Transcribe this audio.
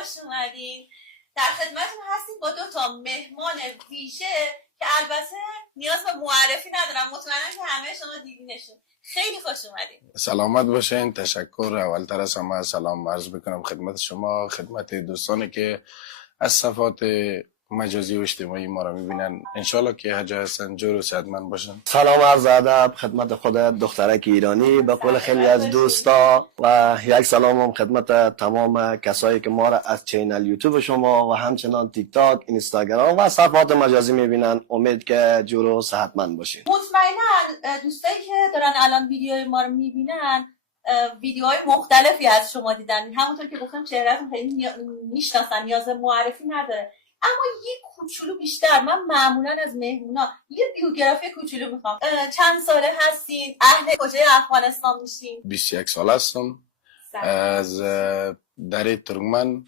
خوش اومدین. در خدمتتون هستیم با 2 تا مهمان ویژه که البته نیاز به معرفی ندارم، مطمئنم که همه شما دیدینشون. خیلی خوش اومدین. سلامت باشین. تشکر. اولتر از همه سلام عرض بکنم خدمت شما، خدمت دوستانی که از صفحات مجازی و اجتماعی ما را میبینن. انشالله که هر جا هستن جور و صحتمند باشن. سلام عرض ادب خدمت خودت دخترک ایرانی، به قول خیلی از دوستا، و یک سلام هم خدمت تمام کسایی که ما را از چینل یوتیوب شما و همچنان تیک تاک، اینستاگرام و صفحات مجازی میبینن. امید که جور و صحتمند باشین. مطمئنا دوستایی که دارن الان ویدیوهای ما رو میبینن ویدیوهای مختلفی از شما دیدن، همونطور که گفتم چهرهتون خیلی میشناسن، نیاز به معرفی نداره. اما یه کوچولو بیشتر، من معمولا از مهمونا یه بیوگرافی کوچولو میخوام. چند ساله هستین؟ اهل کجای افغانستان میشین؟ 21 سال هستم. از دره ترکمن